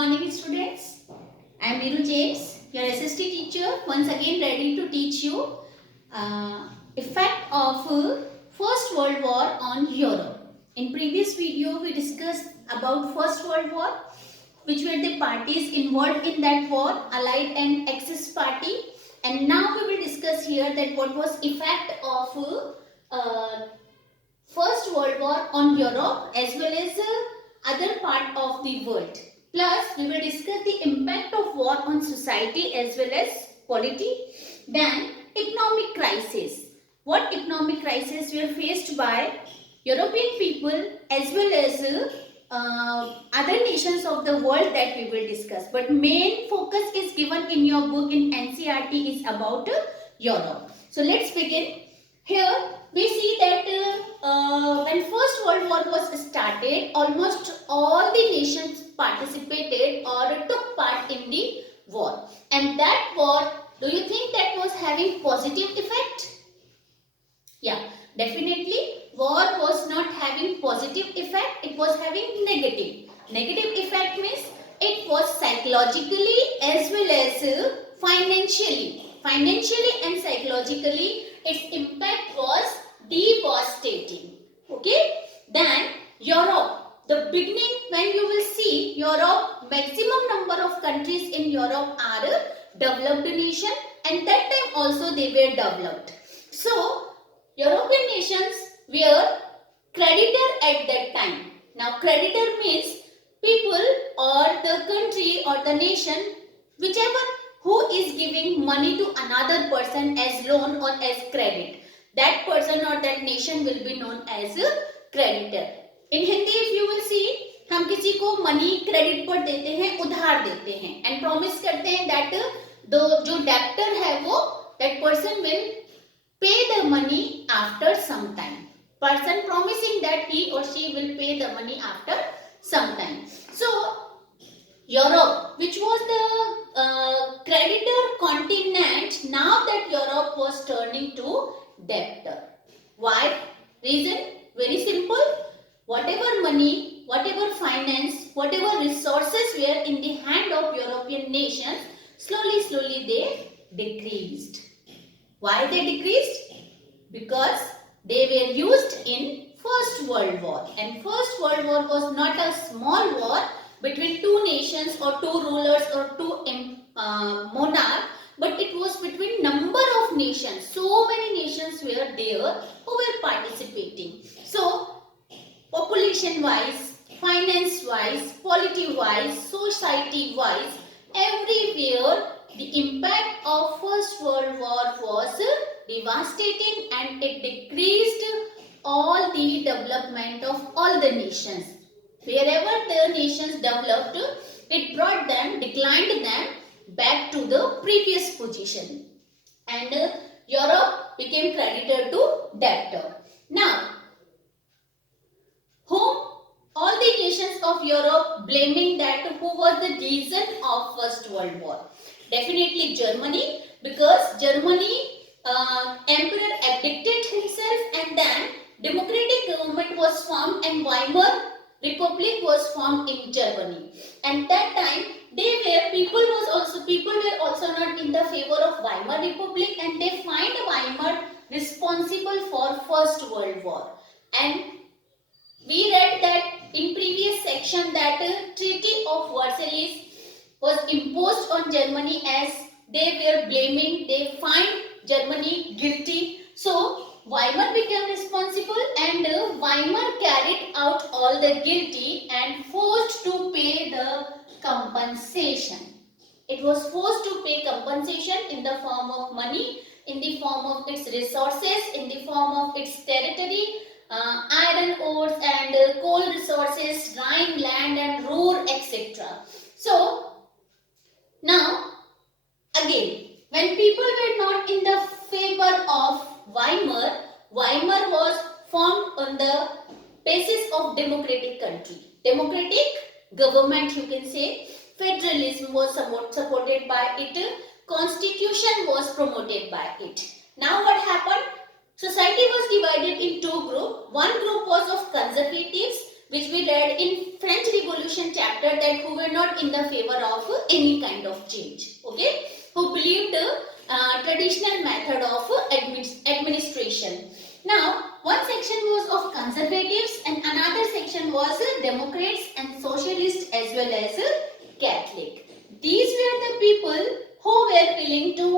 morning, students. I am Niru James, your SST teacher, once again ready to teach you effect of First World War on Europe. In previous video, we discussed about First World War, which were the parties involved in that war, Allied and Axis party. And now we will discuss here that what was effect of First World War on Europe as well as other part of the world. Plus, we will discuss the impact of war on society as well as polity. Then, economic crisis. What economic crisis were faced by European people as well as other nations of the world that we will discuss. But main focus is given in your book in NCERT is about Europe. So, let's begin. Here, we see that when First World War was started, almost all the nations participated or took part in the war. And that war, do you think that was having positive effect? Yeah, definitely war was not having positive effect, it was having negative. Negative effect means it was psychologically as well as financially. Financially and psychologically, its impact was devastating. Okay, then Europe, the beginning when you will see Europe, maximum number of countries in Europe are developed nation, and that time also they were developed. So European nations were creditor at that time. Now creditor means people or the country or the nation, whichever who is giving money to another person as loan or as credit, that person or that nation will be known as a creditor. In Hindi, if you will see, हम किसी को money credit पर देते हैं, उधार देते हैं, and promise करते हैं दैट जो डेप्टर है वो that person will pay the money after some time. Person promising that he or she will pay the money after some time. So Europe, which was the creditor continent, now that Europe was turning to debtor. Why? Reason? Very simple. Whatever money, whatever finance, whatever resources were in the hand of European nations, slowly they decreased. Why they decreased? Because they were used in First World War. And First World War was not a small war between two nations or two rulers or two monarchs, but it was between number of nations. So many nations were there who were participating. So population wise, finance wise, polity wise, society wise, everywhere the impact of First World War was devastating, and it decreased all the development of all the nations. Wherever the nations developed, it brought them, declined them back to the previous position. And Europe became creditor to debtor. Now, whom all the nations of Europe blaming that who was the reason of First World War? Definitely Germany, because Germany emperor abdicated himself, and then democratic government was formed and Weimar Republic was formed in Germany. And that time people were also not in the favor of Weimar Republic, and they find Weimar responsible for First World War. And we read that in previous section that Treaty of Versailles was imposed on Germany as they were blaming, they find Germany guilty. So Weimar became responsible, and Weimar carried out all the guilty and forced to pay the compensation. It was forced to pay compensation in the form of money, in the form of its resources, in the form of its territory, iron ores and coal resources, Rhine land and Ruhr, etc. So now again, when people were not in the favor of Weimar was formed on the basis of democratic country. Democratic government, you can say. Federalism was supported by it. Constitution was promoted by it. Now what happened? Society was divided in two groups. One group was of conservatives which we read in French Revolution chapter, that who were not in the favor of any kind of change, okay, who believed traditional method of administration. Now, one section was of conservatives and another section was Democrats and socialists as well as Catholic. These were the people who were willing to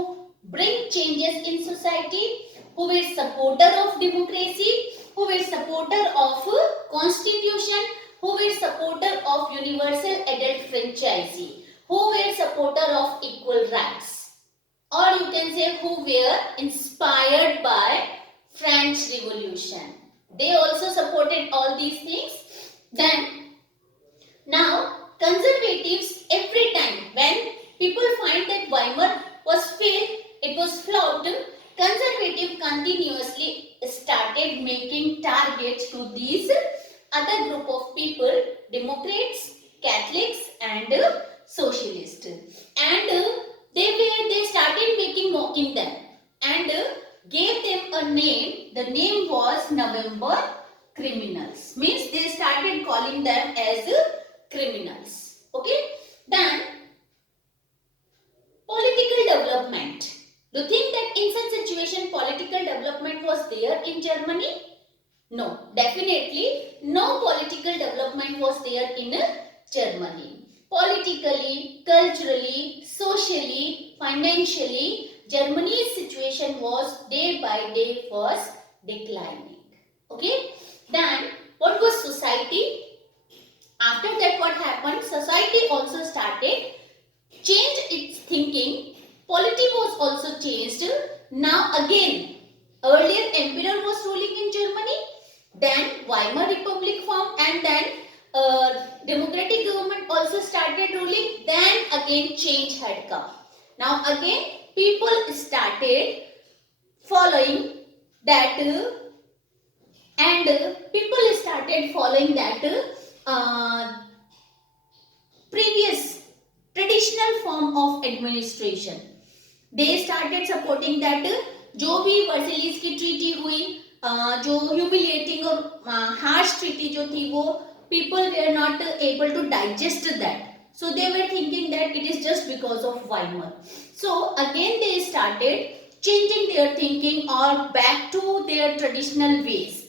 bring changes in society, who were supporter of democracy, who were supporter of constitution, who were supporter of universal adult franchise, who were supporter of equal rights, or you can say who were inspired by French Revolution. They also supported all these things. Then, now conservatives, every time when people find that Weimar was failed, it was flopped, conservative continuously started making targets to these other group of people, Democrats, Catholics and Socialists. And they started mocking them and gave them a name. The name was November criminals. Means they started calling them as criminals. Okay. Then political development. Do you think that in such situation political development was there in Germany? No, definitely no political development was there in Germany. Politically, culturally, socially, financially, Germany's situation was day by day was declining. Okay. Then what was society? After that what happened? Society also started changed its thinking. Polity was also changed. Now again, earlier emperor was ruling in Germany, then Weimar Republic formed, and then democratic government also started ruling. Then again change had come. Now again people started following that previous traditional form of administration. They started supporting that जो भी Versailles की treaty हुई, जो humiliating और harsh treaty जो थी, वो people were not able to digest that. So they were thinking that it is just because of Weimar. So again they started changing their thinking or back to their traditional ways.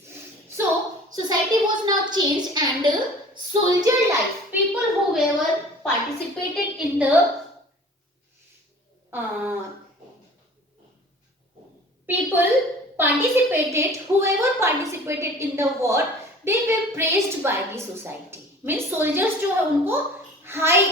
So society was now changed and soldier life, people who were participated in the whoever participated in the war, they were praised by the society. Means soldiers जो है उनको high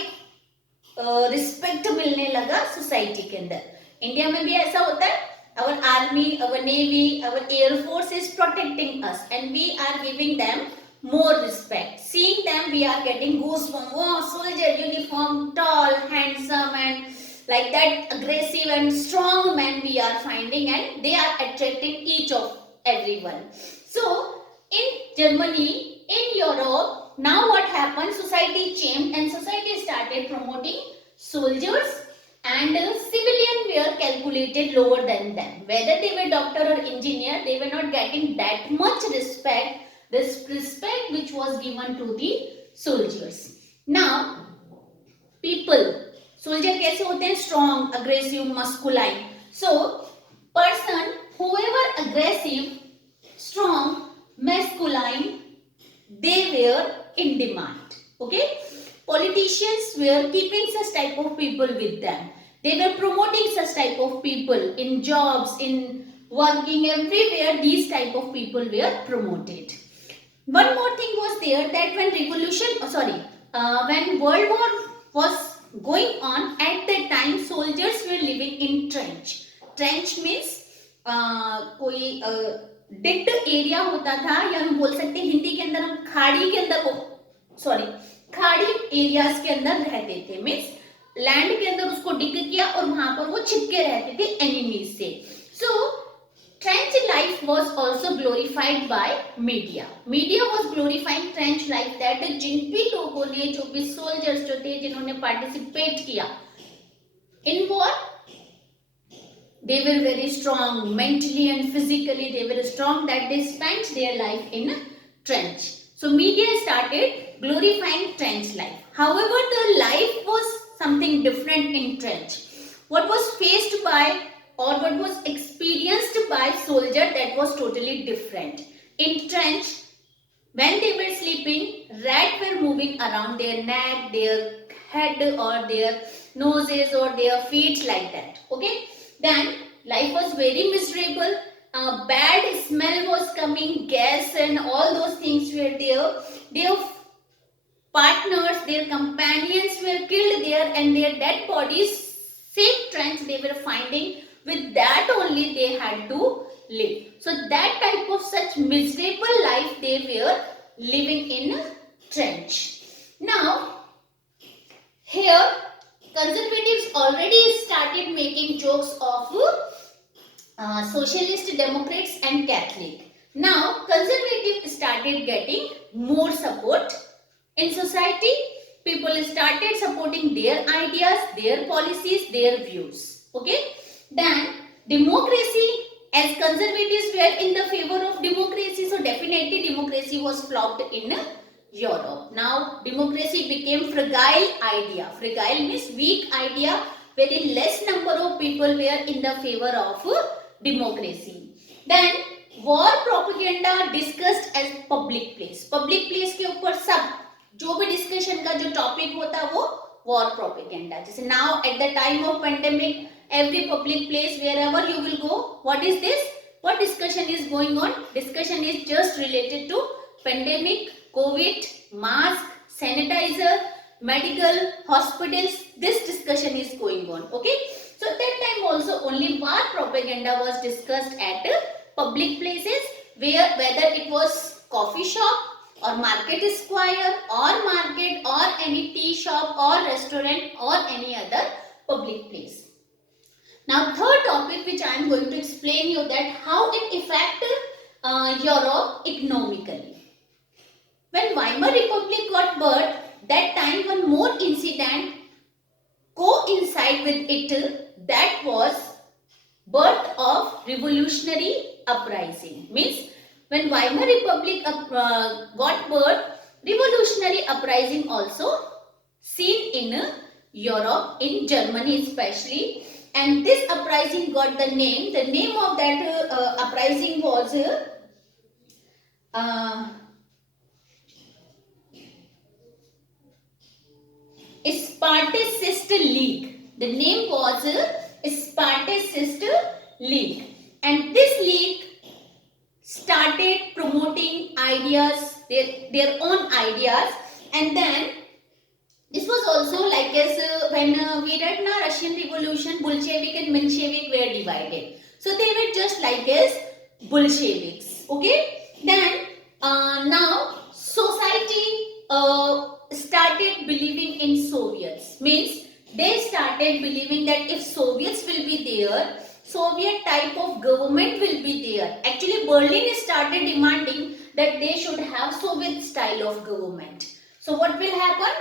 respect मिलने लगा society के अंदर. India में भी ऐसा होता है. Our army, our navy, our air force is protecting us and we are giving them more respect. Seeing them we are getting goosebumps. Oh, soldier uniform, tall, handsome and like that aggressive and strong men we are finding, and they are attracting each of everyone. So in Germany, in Europe, now what happened? Society changed and society started promoting soldiers, and civilian were calculated lower than them. Whether they were doctor or engineer, they were not getting that much respect, this respect which was given to the soldiers. Now people, soldier कैसे होते हैं? Strong, aggressive, masculine. So person whoever aggressive, strong, masculine, they were in demand. Okay. Politicians were keeping such type of people with them. They were promoting such type of people in jobs, in working, everywhere these type of people were promoted. One more thing was there, that when World War was going on, at that time soldiers were living in trench. Trench means कोई डिट area होता था, या हम बोल सकते हैं हिंदी के अंदर हम खाड़ी के अंदर खाड़ी एरियाज के अंदर रहते थे. मीन्स लैंड के अंदर उसको डिग किया और वहां पर वो छिपके रहते थे एनिमीज से. So trench life was also glorified by media. Media was glorifying trench life, that जिन भी लोगों ने, जो भी सोल्जर्स जो थे जिन्होंने पार्टिसिपेट किया in war, they were very strong mentally and physically. They were strong that they spent their life in trench. So media started glorifying trench life. However, the life was something different in trench. What was faced by or what was experienced by soldier, that was totally different. In trench, when they were sleeping, rats were moving around their neck, their head or their noses or their feet like that. Okay. Then life was very miserable. Bad smell was coming, gas and all those things were there. Their partners, their companions were killed there and their dead bodies, same trench they were finding. With that only they had to live. So that type of such miserable life they were living in a trench. Now, here conservatives already started making jokes of socialist, democrats and Catholic. Now, conservatives started getting more support in society. People started supporting their ideas, their policies, their views. Okay. Then, democracy, as conservatives were in the favor of democracy, so definitely democracy was flopped in Europe. Now, democracy became fragile idea. Fragile means weak idea. Very less number of people were in the favor of democracy. Then, war propaganda discussed as public place. Public place के ऊपर सब जो भी discussion का जो topic होता है वो वॉर प्रोपेगेंडा. जैसे now at the time of pandemic every public place wherever you will go, what is this, what discussion is going on? Discussion is just related to pandemic, covid, mask, sanitizer, medical, hospitals. This discussion is going on. Okay, so at that time also only war propaganda was discussed at public places, where whether it was coffee shop or market square or market or any tea shop or restaurant or any other public place. Now, third topic which I am going to explain you, that how it affected Europe economically. When Weimar Republic got birth, that time one more incident coincide with it, that was birth of revolutionary uprising. Means when Weimar Republic got birth, revolutionary uprising also seen in Europe, in Germany especially. And this uprising got the name of that uprising was Spartacist League. The name was Spartacist League. And this league started promoting ideas, their own ideas. And then this was also like as when we read na Russian Revolution, Bolshevik and Menshevik were divided. So they were just like as Bolsheviks. Okay. Then now society started believing in Soviets. Means they started believing that if Soviets will be there, Soviet type of government will be there. Actually, Berlin started demanding that they should have Soviet style of government. So what will happen?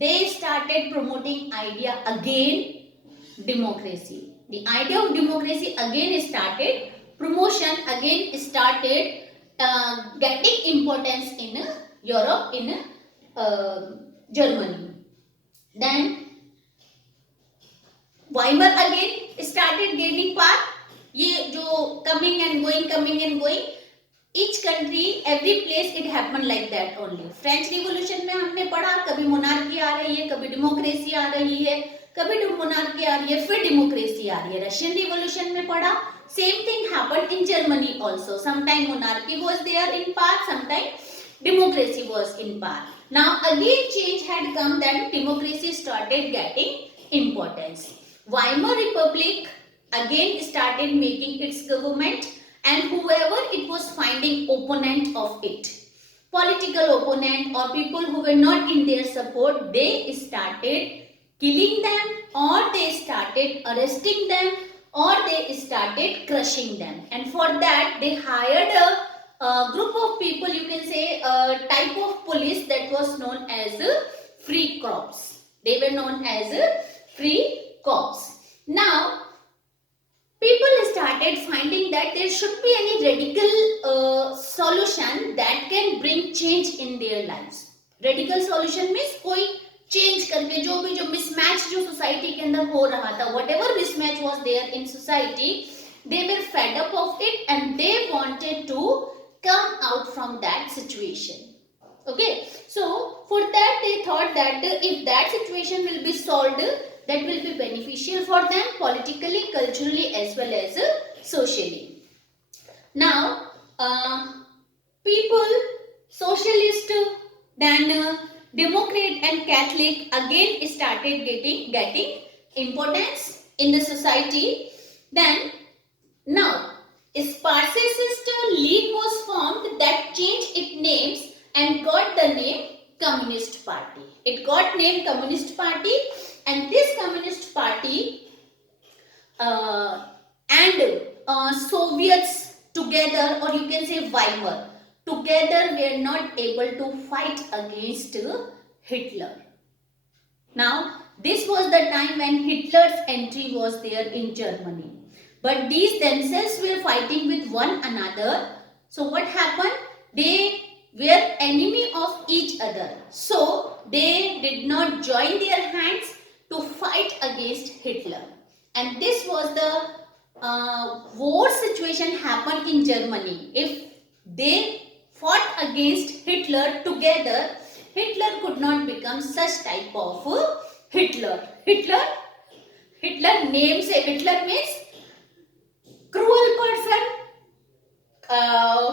They started promoting idea again, democracy. The idea of democracy again started, promotion again started getting importance in Europe, in Germany. Then Weimar again started gaining power. ये जो coming and going, each country, every place it happened like that only. French Revolution में हमने पढ़ा, कभी monarchy आ रही है, कभी democracy आ रही है, कभी मोनार्की आ रही है, फिर डेमोक्रेसी आ रही है. Russian Revolution में पढ़ा, same thing happened in Germany also. Sometime monarchy was there in power, sometime democracy was in power. Now again change had come, that democracy started getting importance. Weimar Republic again started making its government, and whoever it was finding opponent of it, political opponent or people who were not in their support, they started killing them, or they started arresting them, or they started crushing them. And for that they hired a group of people, you can say a type of police that was known as free corps. They were known as free corps. Now people started started finding that there should be any radical solution that can bring change in their lives. Radical solution means कोई change करके जो भी जो mismatch जो society के अंदर हो रहा था, whatever mismatch was there in society, they were fed up of it and they wanted to come out from that situation. Okay, so for that they thought that if that situation will be solved, that will be beneficial for them politically, culturally as well as socially. Now people, socialist, then Democrat and Catholic again started getting importance in the society. Then now Spartacist League was formed that changed its names and got the name Communist Party. It got name Communist Party, and this Communist Party and Soviets together, or you can say Weimar, together were not able to fight against Hitler. Now, this was the time when Hitler's entry was there in Germany. But these themselves were fighting with one another. So what happened? They were enemy of each other. So they did not join their hands to fight against Hitler. And this was the war situation happened in Germany. If they fought against Hitler together, Hitler could not become such type of Hitler. Hitler name say Hitler means cruel person,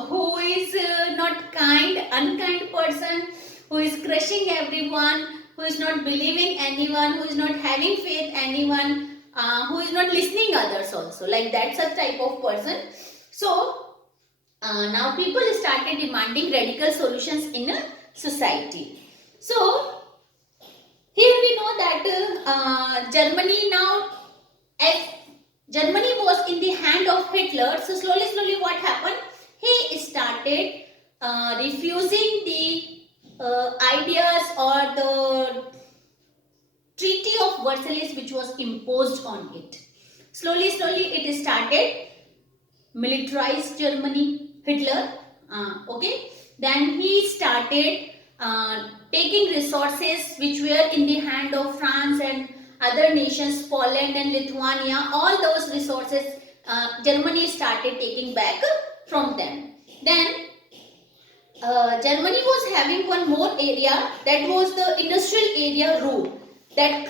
who is not kind, unkind person, who is crushing everyone, who is not believing anyone, who is not having faith anyone, who is not listening others also, like that such type of person. So now people started demanding radical solutions in a society. So here we know that Germany now, as Germany was in the hand of Hitler, so slowly what happened? He started refusing the ideas or the Treaty of Versailles which was imposed on it. Slowly it started militarized Germany, Hitler, okay. Then he started taking resources which were in the hand of France and other nations, Poland and Lithuania, all those resources Germany started taking back from them. Then Germany was having one more area, that was the industrial area Ruhr, that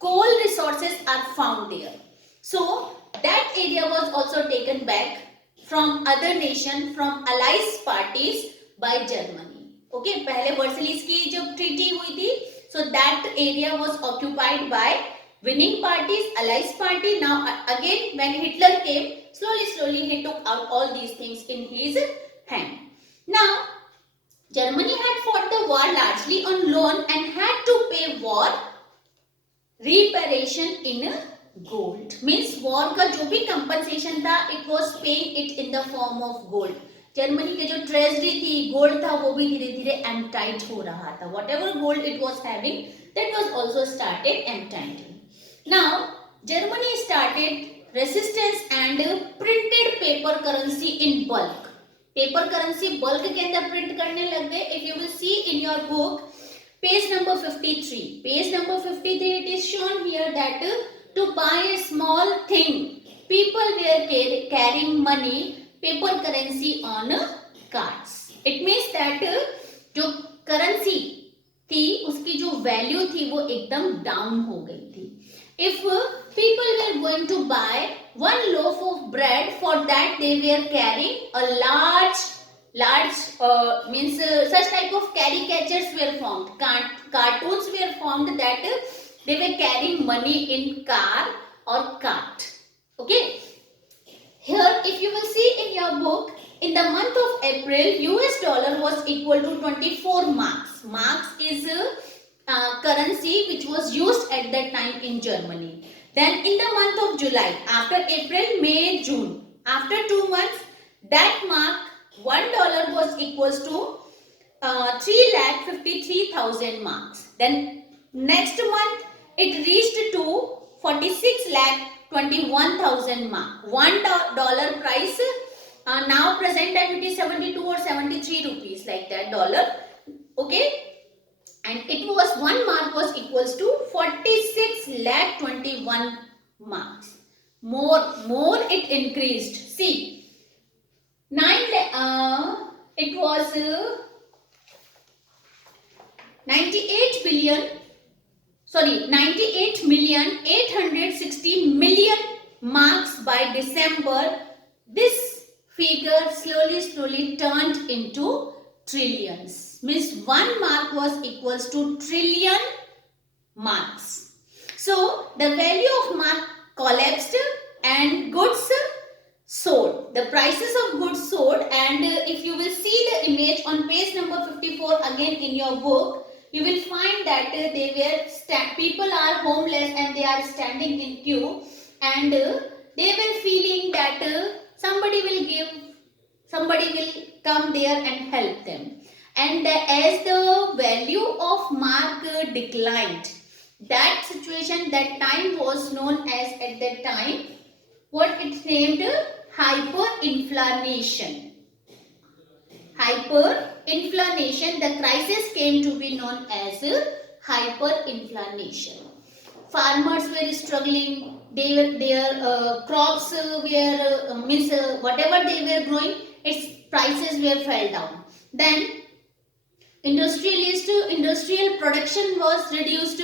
coal resources are found there. So that area was also taken back from other nation, from allies parties by Germany. Okay, पहले वर्सलीज की जब treaty हुई थी, so that area was occupied by winning parties, allies party. Now again when Hitler came, slowly he took out all these things in his hand. Now Germany had fought the war largely on loan and had to pay war reparation in gold. Means war का जो भी compensation था, it was paying it in the form of gold. Germany के जो treasury थी, gold था, वो भी धीरे धीरे एम्प्टाइड हो रहा था. Whatever gold it was having, that was also started emptying. Now Germany started resistance and printed paper currency in bulk. Paper currency bulk के अंदर प्रिंट करने लग गए. If you will see in your book, page number 53. Page number 53, it is shown here that to buy a small thing, people were carrying money, paper currency on cards. It means that जो currency थी, उसकी जो value थी वो एकदम down हो गई थी. If people were going to buy one loaf of bread, for that they were carrying a large means such type of caricatures were formed, cartoons were formed that they were carrying money in car or cart. Okay, here if you will see in your book, in the month of April, US dollar was equal to 24 marks. Marks is currency which was used at that time in Germany. Then in the month of July, after April, May, June, after 2 months, that mark $1 was equals to 3,53,000 marks. Then next month it reached to 46 lakh 21,000 mark. $1 price now present time it is 72 or 73 rupees like that dollar. Okay. And it was 1 mark was equals to 46,21 marks. More it increased. See, it was 98,860,000,000 marks by December. This figure slowly turned into trillions. Means 1 mark was equals to trillion marks. So the value of mark collapsed and goods sold. The prices of goods sold, and if you will see the image on page number 54 again in your book, you will find that people are homeless and they are standing in queue, and they were feeling that somebody will come there and help them. And as the value of mark declined, that situation, that time was known as, at that time, what it's named, hyperinflation. Hyperinflation, the crisis came to be known as hyperinflation. Farmers were struggling, their crops were, whatever they were growing, its prices were fell down. Then industrial production was reduced,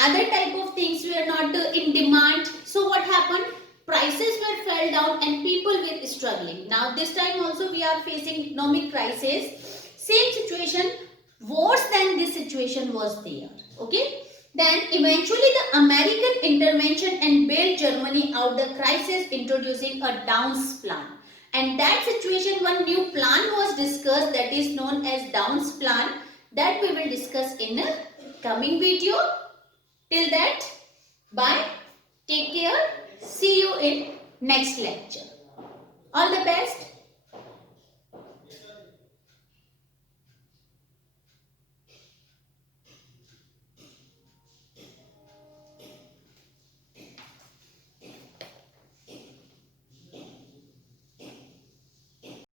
other type of things were not in demand. So what happened? Prices were fell down and people were struggling. Now this time also we are facing economic crisis. Same situation, worse than this situation was there. Okay. Then eventually the American intervention and bailed Germany out the crisis, introducing a Downs plan. And that situation, one new plan was discussed, that is known as Downs plan, that we will discuss in a coming video. Till that, bye, take care, see you in next lecture. All the best.